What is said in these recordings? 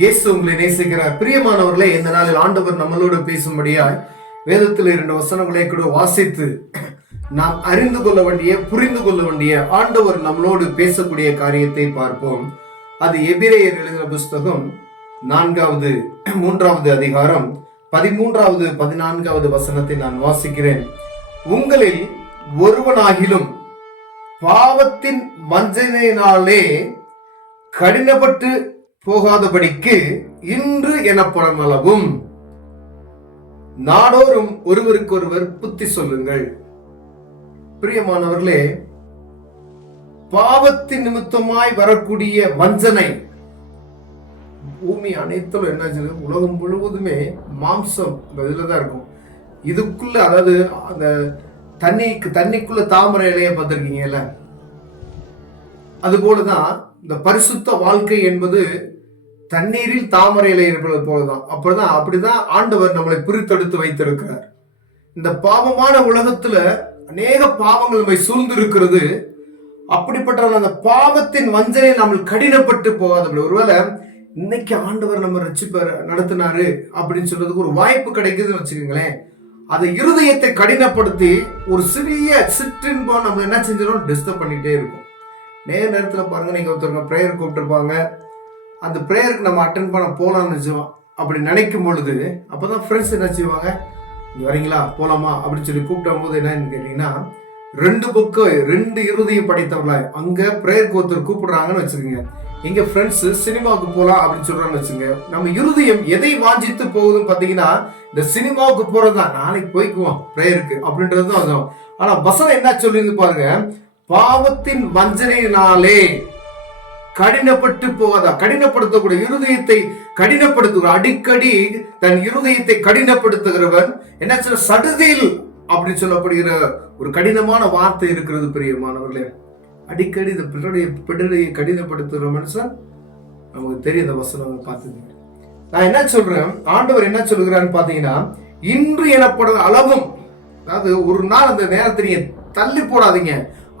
இயேசு உங்களை நேசிக்கிறார். பிரியமானவர்களே, இந்த நாளில் ஆண்டவர் நம்மளோடு பேசும்படியாய் வேதத்தில் 2 வசனங்களை கூட வாசித்து நாம் அறிந்து கொள்ள வேண்டிய, புரிந்து கொள்ள வேண்டிய, ஆண்டவர் நம்மளோடு பேசக்கூடிய காரியத்தை பார்ப்போம். அது எபிரேயர் எழுதின புஸ்தகம் 3வது அதிகாரம் 13வது 14வது வசனத்தை நான் வாசிக்கிறேன். உங்களில் ஒருவனாகிலும் பாவத்தின் வஞ்சனையினாலே கடினப்பட்டு போகாதபடிக்கு இன்று எனப்படும் அளவும் நாடோறும் ஒருவருக்கொருவர் புத்தி சொல்லுங்கள். பிரியமானவர்களே, பாவத்தின் நிமித்தமாய் வரக்கூடிய வஞ்சனை பூமி அனைத்தும் என்ன, உலகம் முழுவதுமே மாம்சம் இதுலதான் இருக்கும். இதுக்குள்ள, அதாவது அந்த தண்ணிக்குள்ள தாமரை இலைய பார்த்திருக்கீங்கல்ல, அது போலதான் இந்த பரிசுத்த வாழ்க்கை என்பது தண்ணீரில் தாமரை இலை இருப்பது போலதான். அப்படிதான் ஆண்டவர் நம்மளை பிரித்தெடுத்து வைத்திருக்கிறார். இந்த பாவமான உலகத்துல அநேக பாவங்கள் நம்மை சூழ்ந்து இருக்கிறது. அப்படிப்பட்ட அந்த பாவத்தின் வஞ்சனை நம்ம கடினப்பட்டு போகாதபடி, ஒருவேளை இன்னைக்கு ஆண்டவர் நம்ம ரட்சிப்பர் நடத்தினாரு அப்படின்னு சொல்றதுக்கு ஒரு வாய்ப்பு கிடைக்குதுன்னு வச்சுக்கோங்களேன். அது இருதயத்தை கடினப்படுத்தி ஒரு சிறிய சிற்றின்பம் நம்ம என்ன செஞ்சிடும், டிஸ்டர்ப் பண்ணிட்டே இருக்கும். நேரத்தில் பாருங்க, நீங்க ஒருத்தருங்க ப்ரேயர் கூப்பிட்டுருப்பாங்க, அந்த ப்ரேயருக்கு நம்ம அட்டென்ட் பண்ண போகலாம்னு வச்சோம். அப்படி நினைக்கும் பொழுது அப்பதான் ஃப்ரெண்ட்ஸ் என்ன செய்வாங்க, நீ வரீங்களா போலாமா அப்படின்னு சொல்லி கூப்பிடும் போது என்னன்னு கேட்டீங்கன்னா, 2 பக்கம் 2 இருதயம் படைத்தவர்களா அங்க ப்ரேயருக்கு ஒருத்தர் கூப்பிடுறாங்கன்னு வச்சுக்கோங்க. எங்க ஃப்ரெண்ட்ஸ் சினிமாவுக்கு போலாம் அப்படின்னு சொல்றான்னு வச்சுங்க. நம்ம இருதயம் எதை வாஞ்சித்து போகுதுன்னு பாத்தீங்கன்னா, இந்த சினிமாவுக்கு போறதுதான், நாளைக்கு போய்க்குவோம் ப்ரேயருக்கு அப்படின்றதுதான் அதுவும். ஆனா வசனம் என்ன சொல்லிருந்து பாருங்க, பாவத்தின் வஞ்சனையினாலே கடினப்பட்டு போகாதா, கடினப்படுத்தக்கூடிய இருதயத்தை கடினப்படுத்துகிற, அடிக்கடி தன் இருதயத்தை கடினப்படுத்துகிறவன் என்ன சொல்ற, சடுதியில் அப்படின்னு சொல்லப்படுகிற ஒரு கடினமான வார்த்தை இருக்கிறது. பிரியமானவர்களே, அடிக்கடி இந்த பிடரையை கடினப்படுத்துகிற மனுஷன் நமக்கு தெரியும். இந்த வசனம் பார்த்துங்க. நான் என்ன சொல்றேன், ஆண்டவர் என்ன சொல்லுகிறான்னு பாத்தீங்கன்னா, இன்று எனப்படும் அளவும், அதாவது ஒரு நாள் அந்த நேரத்தை நீங்க தள்ளி போடாதீங்க.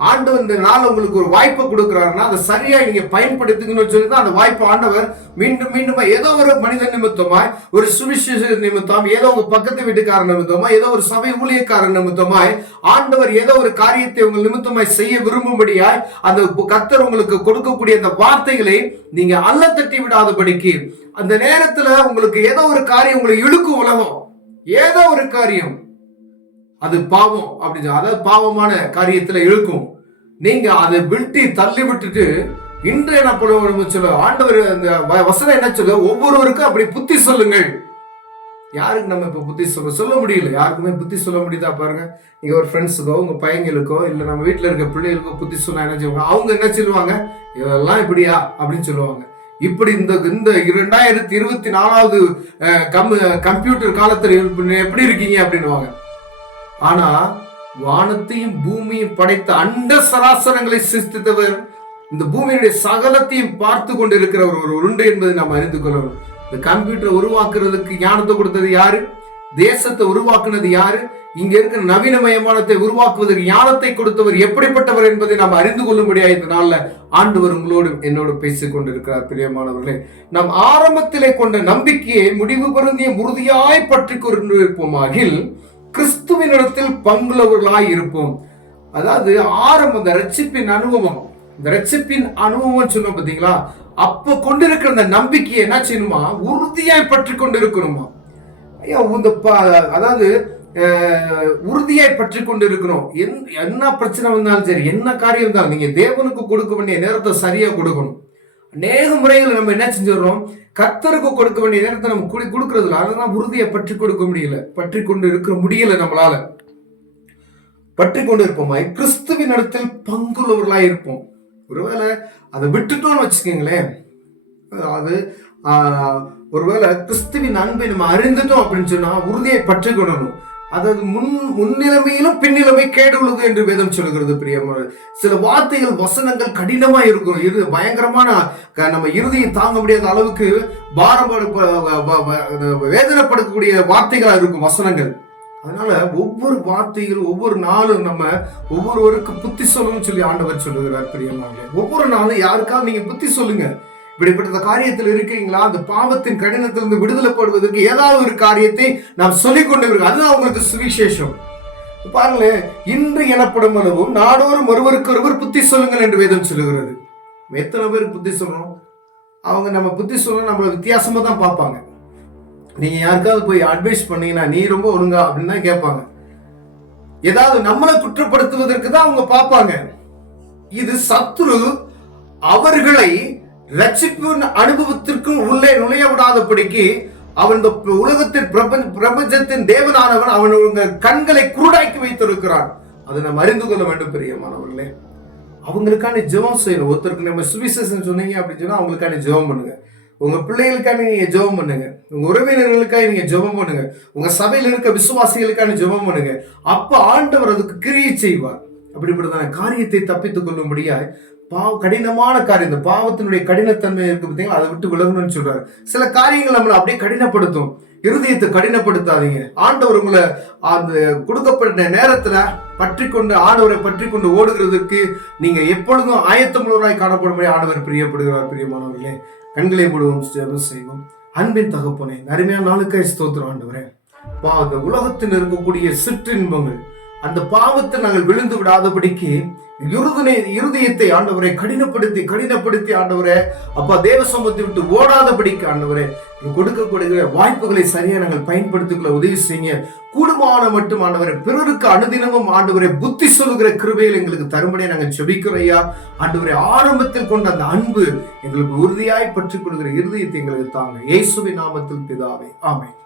ஆண்டவர் இந்த நாள் உங்களுக்கு ஒரு வாய்ப்பை கொடுக்கிறாருன்னா அதை சரியா நீங்க பயன்படுத்துங்கன்னு சொல்லிதான் அந்த வாய்ப்பு ஆண்டவர் மீண்டும் மீண்டும் ஏதோ ஒரு மனிதன் நிமித்தமாய், ஒரு சுவிசேஷ நிமித்தம், ஏதோ உங்க பக்கத்து வீட்டுக்காரன் நிமித்தமாய், ஏதோ ஒரு சபை ஊழியக்காரன் நிமித்தமாய் ஆண்டவர் ஏதோ ஒரு காரியத்தை உங்கள் நிமித்தமாய் செய்ய விரும்பும்படியாய் அந்த கர்த்தர் உங்களுக்கு கொடுக்கக்கூடிய அந்த வார்த்தைகளை நீங்க அல்ல தட்டி விடாதபடிக்கு, அந்த நேரத்துல உங்களுக்கு ஏதோ ஒரு காரியம் உங்களை இழுக்கும், உலகம் ஏதோ ஒரு காரியம் அது பாவம் அப்படின்னு, அதாவது பாவமான காரியத்துல இழுக்கும். நீங்க அதை விட்டு தள்ளி விட்டுட்டு இன்று என்ன பண்ணுவோம் சொல்ல ஆண்டவர் அந்த வசனம் என்ன சொல்ல, ஒவ்வொருவருக்கும் அப்படி புத்தி சொல்லுங்கள். யாருக்கு நம்ம இப்ப புத்தி சொல்ல முடியல, யாருக்குமே புத்தி சொல்ல முடியுதா பாருங்க. நீங்க ஒரு ஃப்ரெண்ட்ஸுக்கோ, உங்க பையங்களுக்கோ, இல்ல நம்ம வீட்டுல இருக்க பிள்ளைகளுக்கோ புத்தி சொன்னா என்ன செய்வாங்க, அவங்க என்ன சொல்லுவாங்க, இதெல்லாம் இப்படியா அப்படின்னு சொல்லுவாங்க. இப்படி இந்த 2024வது கம்ப்யூட்டர் காலத்துல எப்படி இருக்கீங்க அப்படின்னுவாங்க. ஆனா வானத்தையும் பூமியும் படைத்த அண்ட சராசரங்களை சிருஷ்டித்தவர், இந்த பூமியுடைய சகலத்தையும் பார்த்து கொண்டு இருக்கிறவர் ஒரு உண்டு என்பதை நாம் அறிந்து கொள்ளணும். இந்த கம்ப்யூட்டரை உருவாக்குறதுக்கு ஞானத்தை கொடுத்தது யாரு, தேசத்தை உருவாக்குனது யாரு, இங்க இருக்கிற நவீனமயமானத்தை உருவாக்குவதற்கு ஞானத்தை கொடுத்தவர் எப்படிப்பட்டவர் என்பதை நாம் அறிந்து கொள்ளும்படியா இந்த நாள்ல ஆண்டவர் உங்களோடு என்னோடு பேசிக் கொண்டிருக்கிறார். பிரியமானவர்களே, நாம் ஆரம்பத்திலே கொண்ட நம்பிக்கையை முடிவு பொருந்திய உறுதியாய் பற்றி கொண்டிருப்போமாகில் கிறிஸ்துவினிடத்தில் பங்குள்ளவர்களாய் இருப்போம். அதாவது ஆரம்பம், இந்த ரட்சிப்பின் அனுபவம், இந்த ரட்சிப்பின் அனுபவம் சொன்னோம் பாத்தீங்களா, அப்ப கொண்டிருக்கிற அந்த நம்பிக்கையை என்ன செய்யணுமா, உறுதியாய் பற்றி கொண்டு இருக்கணுமா. அதாவது உறுதியாய் பற்றி கொண்டு இருக்கணும். என்ன பிரச்சனை வந்தாலும் சரி, என்ன காரியம் இருந்தாலும் நீங்க தேவனுக்கு கொடுக்க வேண்டிய நேரத்தை சரியா கொடுக்கணும். அநேக முறைகள் நம்ம என்ன செஞ்சிடறோம், கர்த்தருக்கு கொடுக்க வேண்டிய நேரத்தை நம்ம கொடுக்கறதுல அதெல்லாம் உறுதியை பற்றி கொடுக்க முடியல, பற்றி கொண்டு இருக்க முடியல. நம்மளால பற்றி கொண்டு இருப்போமா, கிறிஸ்துவின் இடத்தில் பங்குள்ளவர்களாய் இருப்போம். ஒருவேளை அதை விட்டுட்டோம்னு வச்சுக்கோங்களேன், அது ஒருவேளை கிறிஸ்துவின் அன்பை நம்ம அறிந்துட்டோம் அப்படின்னு சொன்னா உறுதியை பற்றி கொள்ளணும். அதாவது முன்னிலைமையிலும் பின்னிலைமை கேடு உள்ளது என்று வேதம் சொல்லுகிறது. பிரியமான சில வார்த்தைகள், வசனங்கள் கடினமா இருக்கும், இது பயங்கரமான நம்ம இறுதியை தாங்க முடியாத அளவுக்கு வேதனைப்படுத்தக்கூடிய வார்த்தைகளா இருக்கும் வசனங்கள். அதனால ஒவ்வொரு வார்த்தைகளும் ஒவ்வொரு நாளும் நம்ம ஒவ்வொருவருக்கு புத்தி சொல்லணும்னு சொல்லி ஆண்டவர் சொல்லுகிறார். பிரியமானவர்களே, ஒவ்வொரு நாளும் யாருக்காவது நீங்க புத்தி சொல்லுங்க. இப்படிப்பட்ட காரியத்தில் இருக்கீங்களா? அந்த பாவத்தின் கடினத்திலிருந்து விடுதலைப்படுவதற்கு ஏதாவது ஒரு காரியத்தை நாம் சொல்லிக் கொண்டு இருக்கோம். அதுதான் உங்களுக்கு சுவிசேஷம். பாருங்களேன், இன்று எனப்படும் அளவும் நாடோறும் ஒருவருக்கு ஒருவர் புத்தி சொல்லுங்கள் என்று வேதம் சொல்லுகிறது. எத்தனை பேருக்கு புத்தி சொல்றோம்? அவங்க நம்ம புத்தி சொல்ல நம்மள வித்தியாசமா தான் பார்ப்பாங்க. நீங்க யாருக்காவது போய் அட்வைஸ் பண்ணீங்கன்னா நீ ரொம்ப ஒழுங்கா அப்படின்னு தான் கேட்பாங்க. ஏதாவது நம்மளை குற்றப்படுத்துவதற்கு தான் அவங்க பார்ப்பாங்க. இது சத்துரு அவர்களை ரட்சிப்பு அனுபவத்திற்கு உள்ளே நுழைய விடாதபடிக்கு அவன் இந்த உலகத்தின் பிரபஞ்சத்தின் தேவனானவன் அவன் கண்களை குருடாக்கி வைத்திருக்கிறான். அதை நம்ம அறிந்து கொள்ள வேண்டும் பிரியமானவர்களே. அவங்களுக்கான ஜெபம் செய்யணும். ஒருத்தருக்கு நம்ம சுவிசேஷம் சொன்னீங்க அப்படின்னு சொன்னா அவங்களுக்கான ஜெபம் பண்ணுங்க. உங்க பிள்ளைகளுக்கான நீங்க ஜெபம் பண்ணுங்க. உங்க உறவினர்களுக்காக நீங்க ஜெபம் பண்ணுங்க. உங்க சபையில் இருக்க விசுவாசிகளுக்கான ஜெபம் பண்ணுங்க. அப்ப ஆண்டவர் அதுக்கு கிரியை செய்வார். அப்படிப்பட்டதான காரியத்தை தப்பித்துக் கொள்ளும்படியா கடினமான காரியம், இந்த பாவத்தினுடைய கடினத்தன்மை இருக்கு பார்த்தீங்களா, அதை விட்டு விலகணும்னு சொல்றாரு. சில காரியங்கள் நம்மளை அப்படியே கடினப்படுத்தும். இருதயத்தை கடினப்படுத்தாதீங்க. ஆண்டவர் உங்களை அந்த கொடுக்கப்பட்ட நேரத்துல பற்றி கொண்டு ஆண்டவரை பற்றி கொண்டு ஓடுகிறதுக்கு நீங்க எப்பொழுதும் ஆயத்தமுள்ளவராய் காணப்படும்படி ஆண்டவர் பிரியப்படுகிறார். பிரியமானவர்களே, கண்களை மூடுவோம், ஜெபம் செய்வோம். அன்பின் தகப்பனே, அருமையான நாளுக்காய் ஸ்தோத்திரம் ஆண்டவரே. அந்த உலகத்தில் இருக்கக்கூடிய சிற்றின்பங்கள், அந்த பாவத்தை நாங்கள் விழுந்து விடாதபடிக்கு இருதயத்தை ஆண்டவரை கடினப்படுத்தி ஆண்டவரே அப்பா தேவ சமூகத்தை விட்டு ஓடாதபடிக்கு ஆண்டவரே கொடுக்கப்படுகிற வாய்ப்புகளை சரியா நாங்கள் பயன்படுத்திக் கொள்ள உதவி செய்யுங்க. கூடுமான மட்டும் ஆண்டவரை பிறருக்கு அனுதினமும் ஆண்டவரை புத்தி சொல்லுகிற கிருபையில் எங்களுக்கு தரும்படியா நாங்கள் செபிக்கிறையா. ஆண்டவரை ஆரம்பத்தில் கொண்ட அந்த அன்பு எங்களுக்கு உறுதியாய் பற்றி கொடுக்கிற இருதயத்தை எங்களுக்கு தாங்க. இயேசுவின் நாமத்தில் பிதாவே, ஆமென்.